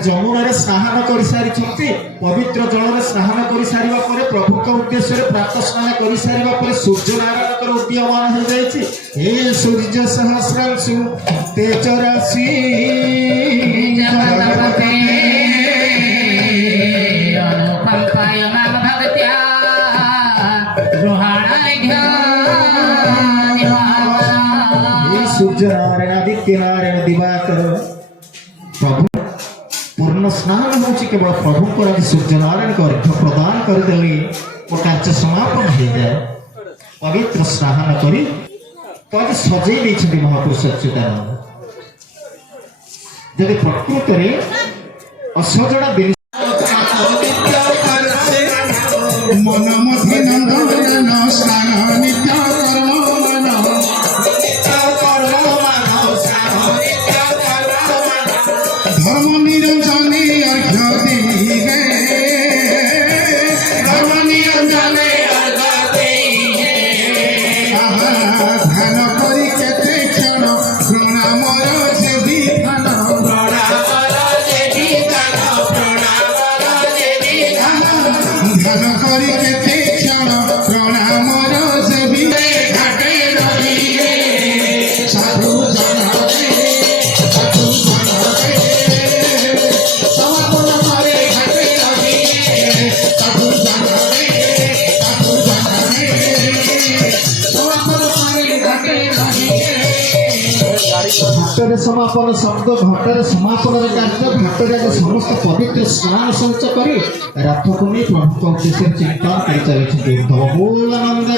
जमुना स्नान कर सारी पवित्र जल स्नान कर सारा पर प्रभु का उद्देश्य प्रातः स्नान कर सारा पर सूर्य नारायण उदीयमान हो जाए हे सूर्य सहस्रांशु तेज राशि सूर्य नारायण आदित्य नारायण दिवाकर प्रभु पूर्ण स्नान हो केवल प्रभु को आज सूर्य नारायण को अर्घ्य प्रदान करदे वो कार्य समापन हो जाए पवित्र स्नान करी तो आज सजे नहीं महापुरुष अच्युतानंद जब प्रकृत में असजड़ा दिन घाटर समापन शब्द घाटर समापन कार्य घाटर समस्त पवित्र स्नान संच कर रथ को नहीं प्रभु का उद्देश्य चिंतन कर चलते बोलानंद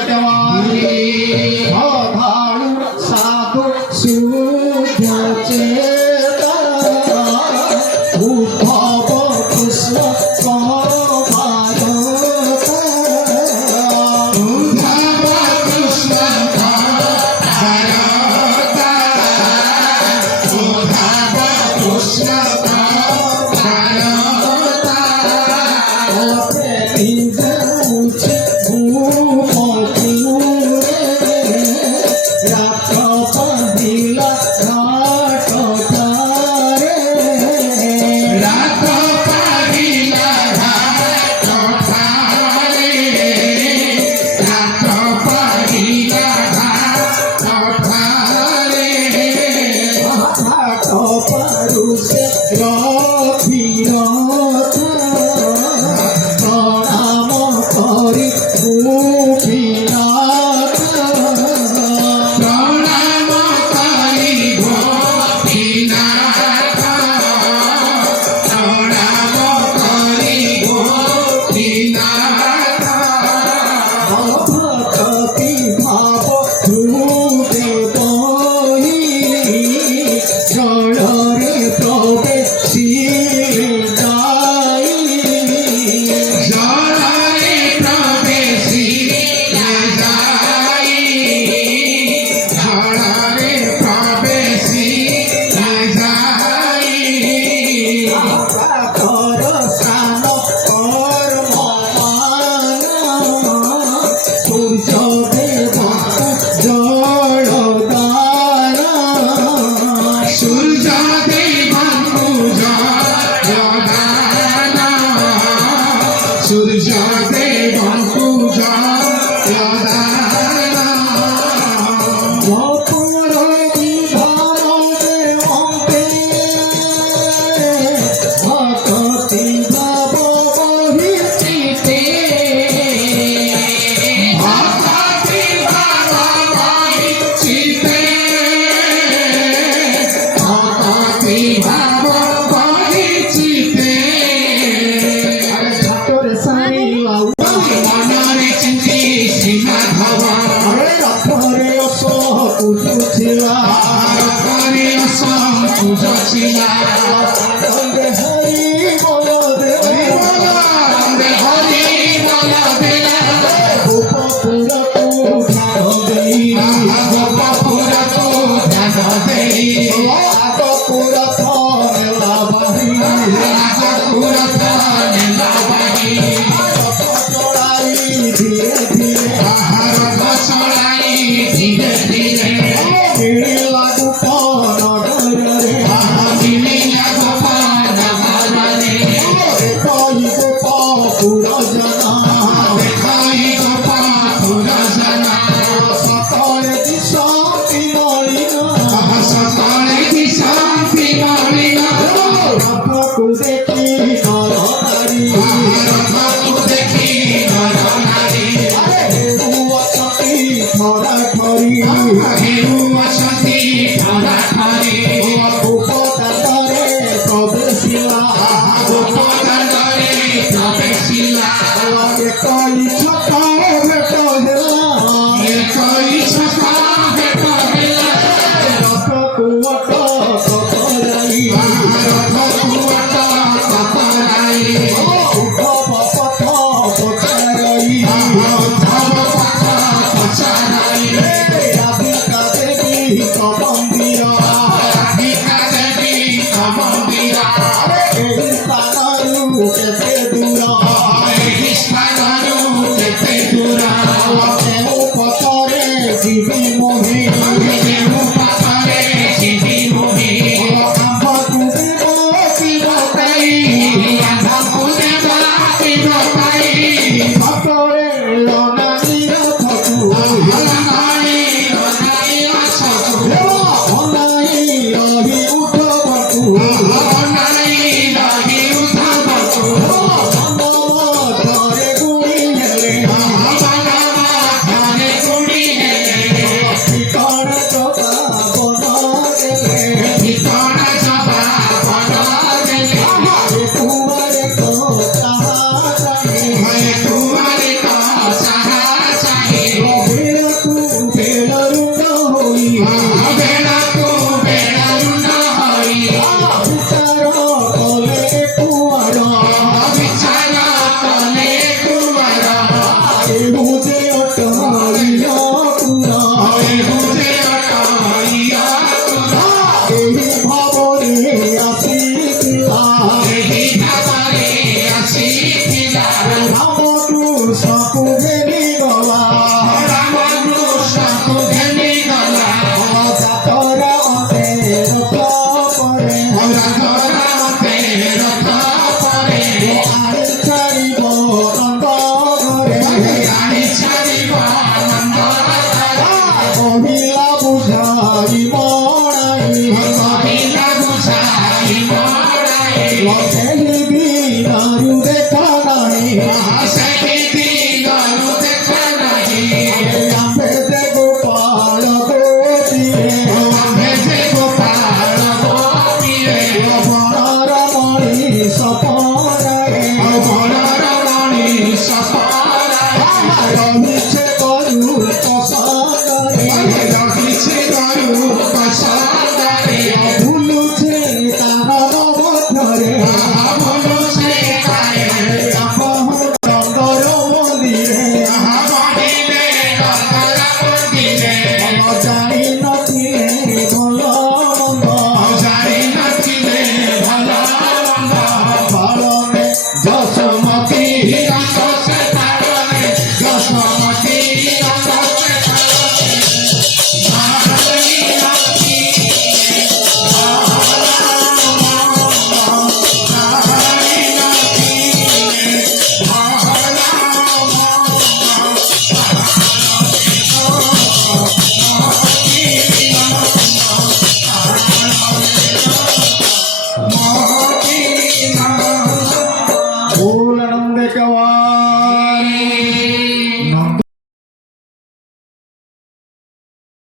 साधु जल रे प्रवेशी বুঝছিলা বন্দে হরি বল দেব বন্দে হরি বল দেলা গোপপুর কো ধ্যান দেই গোপপুর কো ধ্যান দেই আগপুর থলা বাহি আগপুর থানে লাবাহি চড়াই ধীরে ধীরে আহার ছড়াই ধীরে ধীরে মিলা গোপন নগরে মিলিয়া গোপাল নগরে কই গোপপুর জনা দেখাই গোপপুর জনা সকলে দিশা তিনলিনা সকালে কি শান্তি মরিনা রথকু দেখি নরনারী রথকু দেখি নরনারী অচতি ধরা ধরি হেউ অসতি ধরাধারী উপকারে প্রবেশিলা গোপদারে প্রবেশিলা কই ছকা ভেট হেলা একই ছকা ভেট হেলা রথকু অট কতরাই রথকু অট কতরাই উদ্ধব পথ পচারাই ধব পথ পচারাই রাধিকা দেবী কবন্দির রাধিকা দেবী কমন্দিরা এই স্থানରୁ কেতে দূর ଏହି ସ୍ଥାନରୁ କେତେ ଦୂର କେଉଁ ପଥରେ ଯିବି ମୋହି କେଉଁ ପଥରେ ଯିବି ମୁହିଁ ଆମ୍ଭକୁ ଦେବ ଚିର ପାଇ ଆମ୍ଭକୁ ଦେବା ଚିର ପାଇ ଭକ୍ତରେ ଲନାନି ରଥକୁ ଅଲଗାଇ ଅନାଇ ଆସକୁ ଅନାଇ ରହି ଉଠବକୁ ଅନାଇ ରହି ଉଦ୍ଧବକୁ ଘରେ ଗୁଣି ହେଲେ ଘରେ ଗୁଡ଼ି ହେଲେ କଣ ଚକା ବନ ଦେଲେ ଠିକଣା ଜବାବ ଦେଲେ କୁଆରେ ତାହା ଚାହେଁ ତୁମାରେ ସାହା ଚାହିଁ ବେଳକୁ ବେଳରୁ ନ ହୋଇ ବେଳକୁ ବେଳରୁଣ୍ଡ ହୋଇ বিচাର କଲେ କୁଆର ବିଚାର କଲେ କୁମାର ଏହୁ ଯେ ଅଟଳିଲ ପୁର ବୁଝେ ଅଟଇଆ ଏହି ଭାବରେ ଆସିଥିଲା ଏହି ଭାବରେ ଆସିଥିଲା ରାମକୁ ସବୁ ଘେରି ଗଲା ରାମ କୃଷ୍ଣକୁ ଘେନି ଗଲା ଯାତରା ଅନ୍ତେ ରଥ ପରେ ରଥରାତେ ରଥ ପରେ ଆଣି ଛାଡ଼ିବ ନନ୍ଦ ଘରେ ଆଣି ଛାଡ଼ିବ ନନ୍ଦନରେ କହିଲା ବୁଝାଇ ମଣାଇ କହିଲା ବୁଝାଇ ମରାଇ ସେହି ଦିନରୁ ଦେଖା ନାହିଁ ସେହି ଦିନରୁ ଦେଖା ନାହିଁ ଆମ୍ଭେ ଯେ ଗୋପାଳ ଗୋଟିଏ ଆମ୍ଭେ ଯେ ଗୋପାଳ ଗୋଟିଏ ବଣର ମଣିଷ ପରାଏ ବଣର ମଣିଷ ପରାଏ ରହିଛେ କରୁ ପସନ୍ଦରେ ରହିଛି ଗରୁ ପସନ୍ଦରେ ବୁଲୁଛେ ତାର ମଧ୍ୟରେ ବୁଲୁଛେ କାଏ ଆମ ରଙ୍ଗର ମନ୍ଦିରେ ବଢ଼ିଲେ ଡଙ୍ଗର ବୁଡ଼ିଲେ ଜାଣି ନଥିଲେ ଭଲ ମନ୍ଦ ଜାଣି ନଥିଲେ ଭଲ ମନ୍ଦ ଫଳରେ ଯଶୋମତୀ ରଙ୍ଗ ସେ ତାଳରେ ଯଶୋମତୀ ରଙ୍ଗ ସେ ତାଳରେ ଭାରି ନଥି ଭାରି ନଥି ଓ